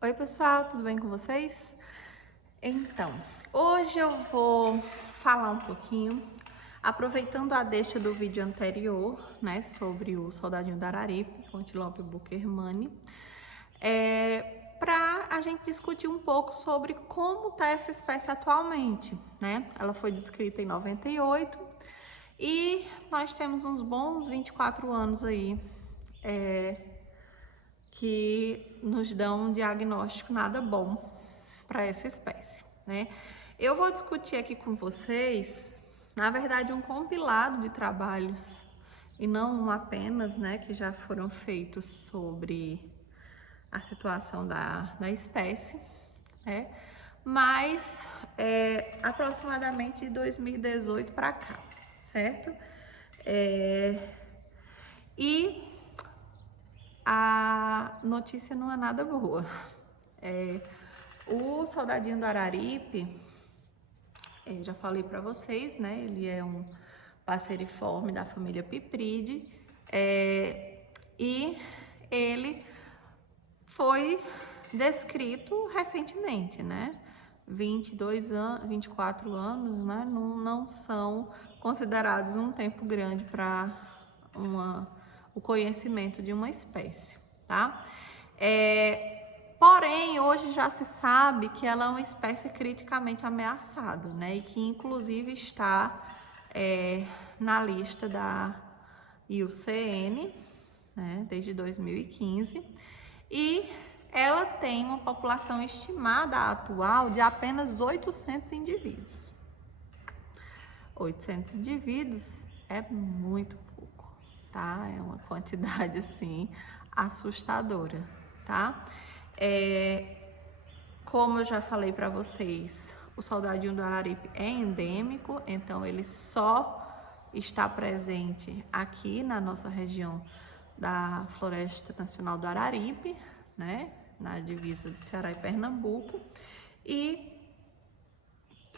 Oi pessoal, tudo bem com vocês? Então, hoje eu vou falar um pouquinho, aproveitando a deixa do vídeo anterior, né, sobre o soldadinho da Araripe, o Antilope buckermani, para a gente discutir um pouco sobre como está essa espécie atualmente, né? Ela foi descrita em 98 e nós temos uns bons 24 anos aí, que nos dão um diagnóstico nada bom para essa espécie, né? Eu vou discutir aqui com vocês, na verdade, um compilado de trabalhos e não um apenas, né, que já foram feitos sobre a situação da espécie, né? Mas aproximadamente de 2018 para cá, certo? E a notícia não é nada boa. O soldadinho do Araripe, já falei para vocês, né? Ele é um passeriforme da família Pipride, e ele foi descrito recentemente, né? 22 anos, 24 anos, né? Não são considerados um tempo grande para o conhecimento de uma espécie, tá? Porém, hoje já se sabe que ela é uma espécie criticamente ameaçada, né? E que inclusive está na lista da IUCN, né? Desde 2015. E ela tem uma população estimada atual de apenas 800 indivíduos. 800 indivíduos é muito pouco, tá? É uma quantidade, assim, assustadora, tá? Como eu já falei para vocês, o soldadinho do Araripe é endêmico, então ele só está presente aqui na nossa região da Floresta Nacional do Araripe, né? Na divisa de Ceará e Pernambuco. E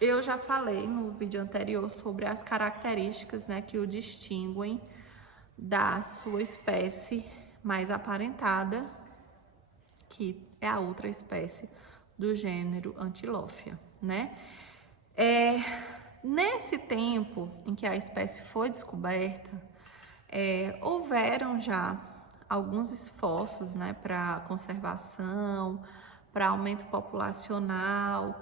eu já falei no vídeo anterior sobre as características, né, que o distinguem da sua espécie mais aparentada, que é a outra espécie do gênero Antilophia, né? Nesse tempo em que a espécie foi descoberta, houveram já alguns esforços, né, para conservação, para aumento populacional,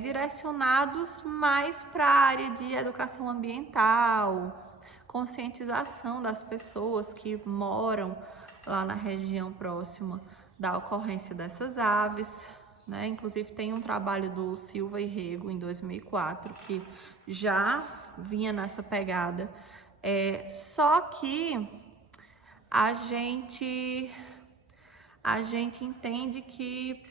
direcionados mais para a área de educação ambiental, conscientização das pessoas que moram lá na região próxima da ocorrência dessas aves, né? Inclusive tem um trabalho do Silva e Rego em 2004 que já vinha nessa pegada, só que a gente entende que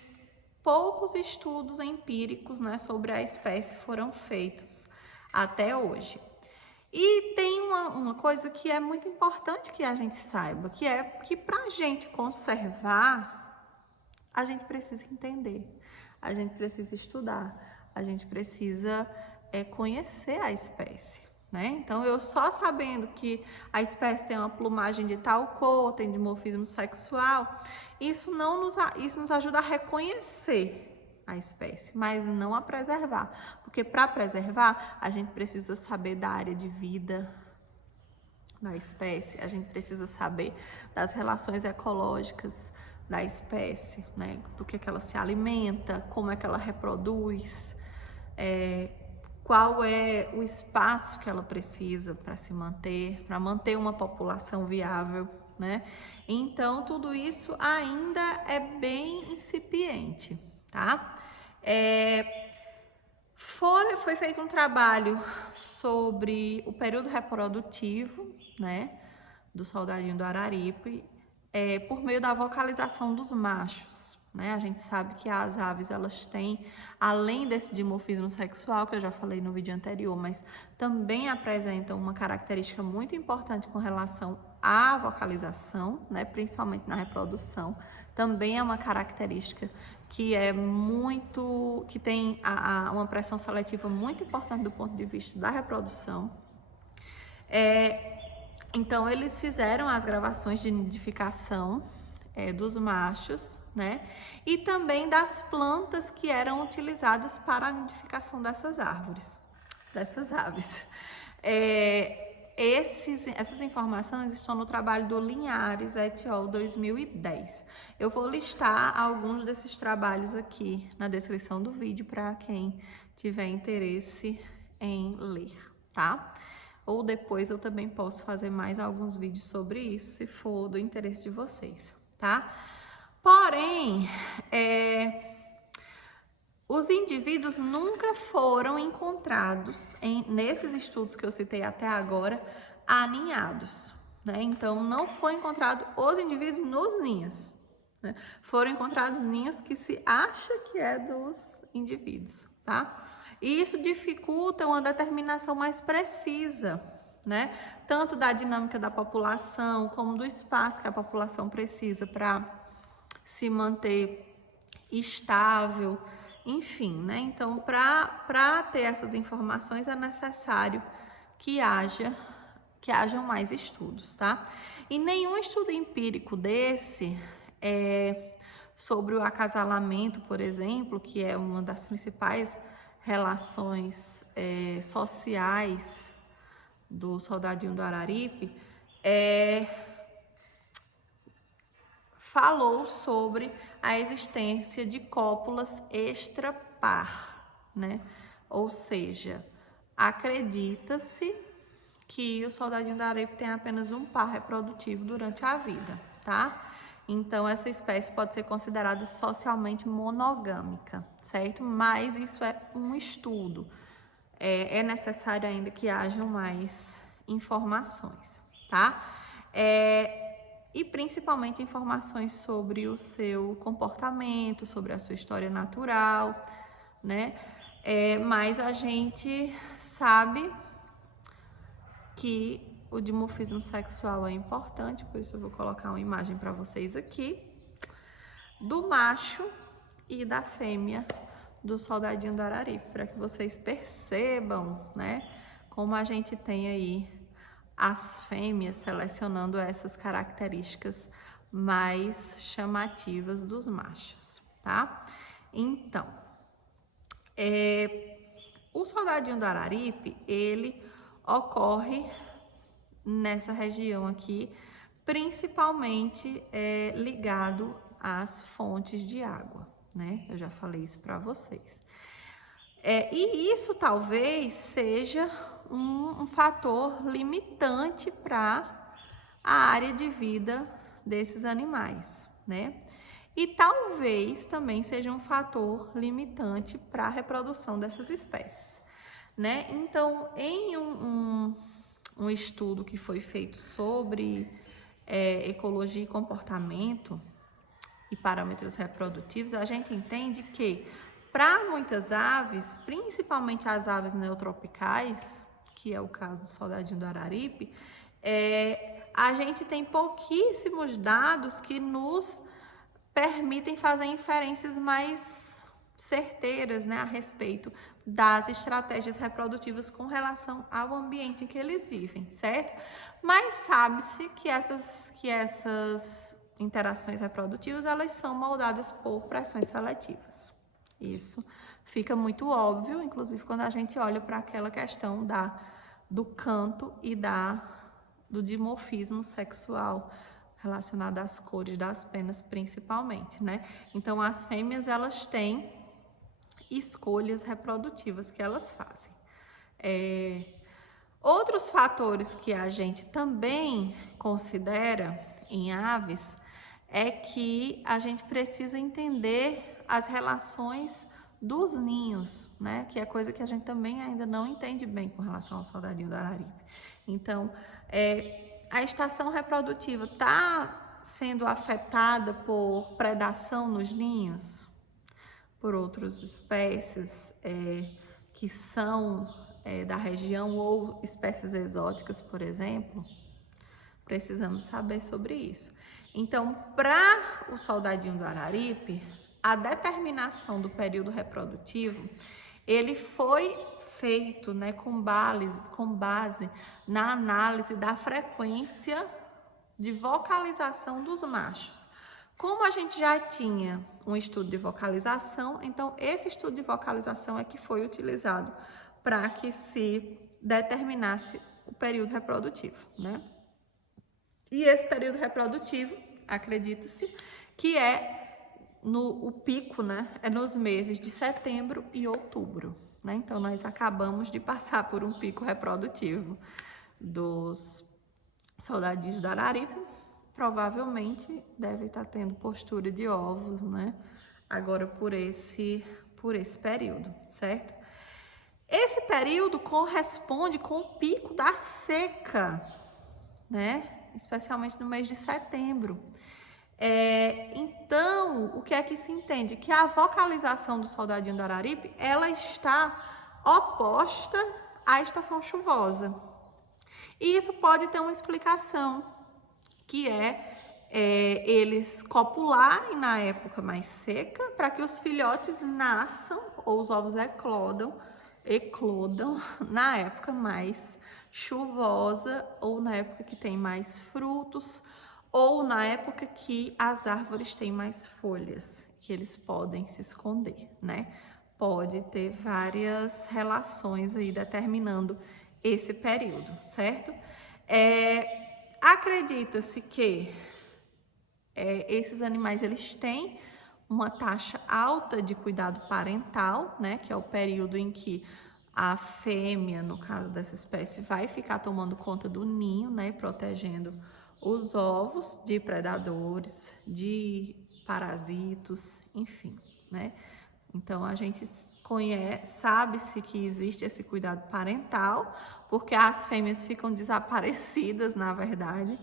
poucos estudos empíricos, né, sobre a espécie foram feitos até hoje. E tem uma coisa que é muito importante que a gente saiba, que é que para a gente conservar, a gente precisa entender, a gente precisa estudar, a gente precisa conhecer a espécie, né? Então, eu só sabendo que a espécie tem uma plumagem de tal cor, tem dimorfismo sexual, isso nos ajuda a reconhecer a espécie, mas não a preservar, porque para preservar a gente precisa saber da área de vida da espécie, a gente precisa saber das relações ecológicas da espécie, né? Do que ela se alimenta, como é que ela reproduz, qual é o espaço que ela precisa para se manter, para manter uma população viável, né? Então, tudo isso ainda é bem incipiente, tá? Foi feito um trabalho sobre o período reprodutivo, né, do soldadinho do Araripe, por meio da vocalização dos machos, né? A gente sabe que as aves, elas têm, além desse dimorfismo sexual, que eu já falei no vídeo anterior, mas também apresentam uma característica muito importante com relação à vocalização, né, principalmente na reprodução. Também é uma característica que tem uma pressão seletiva muito importante do ponto de vista da reprodução. Então, eles fizeram as gravações de nidificação dos machos, né? E também das plantas que eram utilizadas para a nidificação dessas árvores, dessas aves. Essas informações estão no trabalho do Linhares et al. 2010. Eu vou listar alguns desses trabalhos aqui na descrição do vídeo para quem tiver interesse em ler, tá? Ou depois eu também posso fazer mais alguns vídeos sobre isso, se for do interesse de vocês, tá? Porém, os indivíduos nunca foram encontrados, nesses estudos que eu citei até agora, aninhados, né? Então, não foi encontrado os indivíduos nos ninhos, né? Foram encontrados ninhos que se acha que é dos indivíduos, tá? E isso dificulta uma determinação mais precisa, né? Tanto da dinâmica da população, como do espaço que a população precisa para se manter estável, enfim, né? Então, para ter essas informações é necessário que hajam mais estudos, tá? E nenhum estudo empírico desse sobre o acasalamento, por exemplo, que é uma das principais relações sociais do soldadinho do Araripe, falou sobre a existência de cópulas extrapar, né? Ou seja, acredita-se que o soldadinho do Araripe tem apenas um par reprodutivo durante a vida, tá? Então, essa espécie pode ser considerada socialmente monogâmica, certo? Mas isso é um estudo. É necessário ainda que hajam mais informações, tá? E principalmente informações sobre o seu comportamento, sobre a sua história natural, né? Mas a gente sabe que o dimorfismo sexual é importante, por isso eu vou colocar uma imagem para vocês aqui, do macho e da fêmea do soldadinho do Araripe, para que vocês percebam, né, como a gente tem aí as fêmeas selecionando essas características mais chamativas dos machos, tá? Então, o soldadinho do Araripe, ele ocorre nessa região aqui, principalmente ligado às fontes de água, né? Eu já falei isso para vocês. E isso talvez seja um fator limitante para a área de vida desses animais, né? E talvez também seja um fator limitante para a reprodução dessas espécies, né? Então, em um estudo que foi feito sobre ecologia e comportamento e parâmetros reprodutivos, a gente entende que para muitas aves, principalmente as aves neotropicais, que é o caso do soldadinho do Araripe, a gente tem pouquíssimos dados que nos permitem fazer inferências mais certeiras, né, a respeito das estratégias reprodutivas com relação ao ambiente em que eles vivem, certo? Mas sabe-se que essas interações reprodutivas, elas são moldadas por pressões seletivas. Isso fica muito óbvio, inclusive quando a gente olha para aquela questão do canto e do dimorfismo sexual relacionado às cores das penas, principalmente, né? Então, as fêmeas, elas têm escolhas reprodutivas que elas fazem. Outros fatores que a gente também considera em aves é que a gente precisa entender as relações dos ninhos, né? Que é coisa que a gente também ainda não entende bem com relação ao soldadinho do Araripe. Então, a estação reprodutiva está sendo afetada por predação nos ninhos, por outras espécies que são da região ou espécies exóticas, por exemplo? Precisamos saber sobre isso. Então, para o soldadinho do Araripe, a determinação do período reprodutivo, ele foi feito, né, com base na análise da frequência de vocalização dos machos. Como a gente já tinha um estudo de vocalização, então esse estudo de vocalização é que foi utilizado para que se determinasse o período reprodutivo, né? E esse período reprodutivo, acredita-se, que o pico, né, é nos meses de setembro e outubro, né? Então, nós acabamos de passar por um pico reprodutivo dos soldadinhos do Araripe. Provavelmente deve estar tendo postura de ovos, né? Agora por esse período, certo? Esse período corresponde com o pico da seca, né? Especialmente no mês de setembro. Então, o que é que se entende? Que a vocalização do soldadinho do Araripe, ela está oposta à estação chuvosa. E isso pode ter uma explicação, que eles copularem na época mais seca, para que os filhotes nasçam, ou os ovos eclodam na época mais chuvosa, ou na época que tem mais frutos, ou na época que as árvores têm mais folhas, que eles podem se esconder, né? Pode ter várias relações aí determinando esse período, certo? Acredita-se que esses animais eles têm uma taxa alta de cuidado parental, né? Que é o período em que a fêmea, no caso dessa espécie, vai ficar tomando conta do ninho, né? Protegendo os ovos de predadores, de parasitos, enfim, né? Então, a gente sabe-se que existe esse cuidado parental, porque as fêmeas ficam desaparecidas, na verdade,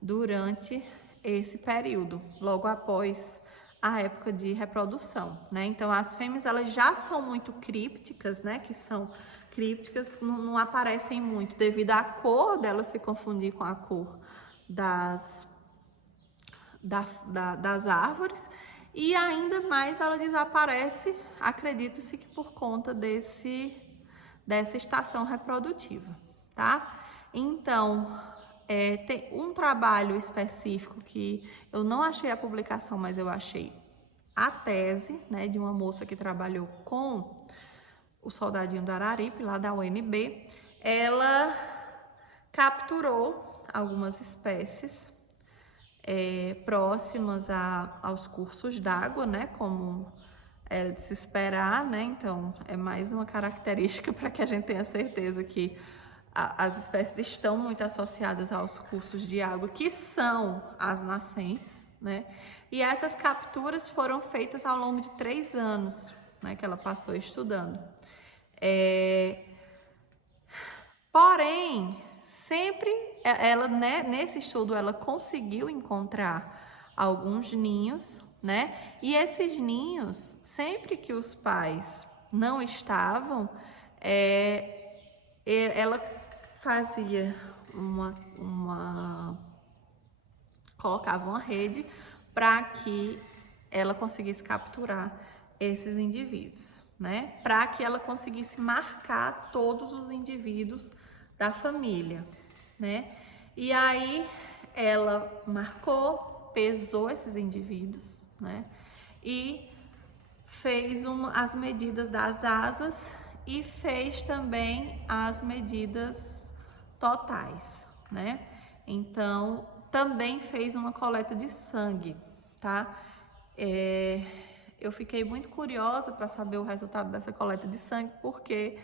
durante esse período, logo após a época de reprodução, né? Então, as fêmeas, elas já são muito crípticas, né? Que são crípticas, não aparecem muito devido à cor delas se confundir com a cor das árvores, e ainda mais ela desaparece, acredita-se que por conta dessa estação reprodutiva, tá? Então, tem um trabalho específico que eu não achei a publicação, mas eu achei a tese, né, de uma moça que trabalhou com o soldadinho do Araripe, lá da UNB. Ela capturou algumas espécies próximas aos cursos d'água, né, como era de se esperar, né? Então, é mais uma característica para que a gente tenha certeza que as espécies estão muito associadas aos cursos de água, que são as nascentes, né? E essas capturas foram feitas ao longo de 3 anos, né, que ela passou estudando. Porém, sempre ela, né, nesse estudo, ela conseguiu encontrar alguns ninhos, né? E esses ninhos, sempre que os pais não estavam, ela fazia colocava uma rede para que ela conseguisse capturar esses indivíduos, né? Para que ela conseguisse marcar todos os indivíduos da família, né? E aí ela marcou, pesou esses indivíduos, né? E fez as medidas das asas e fez também as medidas totais, né? Então, também fez uma coleta de sangue, tá? Eu fiquei muito curiosa para saber o resultado dessa coleta de sangue, porque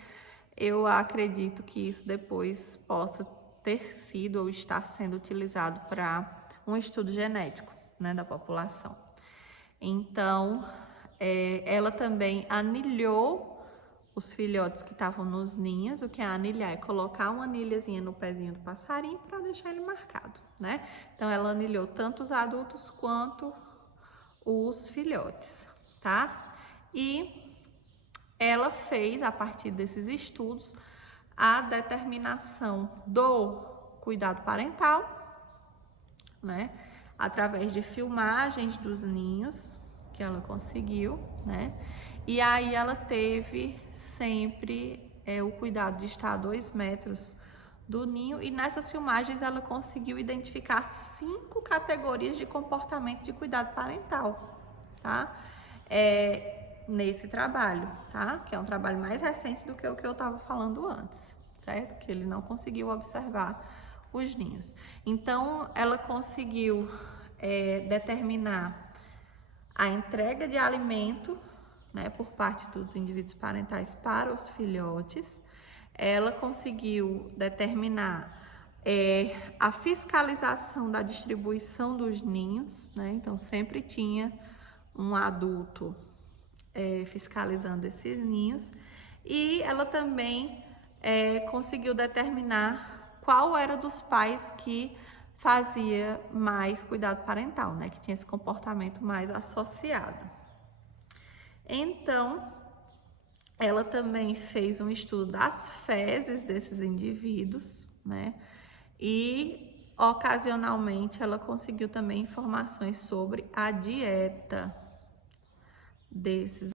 eu acredito que isso depois possa ter sido ou estar sendo utilizado para um estudo genético, né, da população. Então, ela também anilhou os filhotes que estavam nos ninhos. O que é anilhar? É colocar uma anilhazinha no pezinho do passarinho para deixar ele marcado, né? Então, ela anilhou tanto os adultos quanto os filhotes, tá? E ela fez, a partir desses estudos, a determinação do cuidado parental, né? Através de filmagens dos ninhos que ela conseguiu, né? E aí ela teve sempre o cuidado de estar a 2 metros do ninho, e nessas filmagens ela conseguiu identificar 5 categorias de comportamento de cuidado parental, tá? Nesse trabalho, tá? Que é um trabalho mais recente do que o que eu estava falando antes, certo? Que ele não conseguiu observar os ninhos. Então, ela conseguiu determinar a entrega de alimento, né, por parte dos indivíduos parentais para os filhotes. Ela conseguiu determinar a fiscalização da distribuição dos ninhos, né? Então, sempre tinha um adulto fiscalizando esses ninhos. E ela também conseguiu determinar qual era dos pais que fazia mais cuidado parental, né? Que tinha esse comportamento mais associado. Então, ela também fez um estudo das fezes desses indivíduos, né? E ocasionalmente ela conseguiu também informações sobre a dieta desses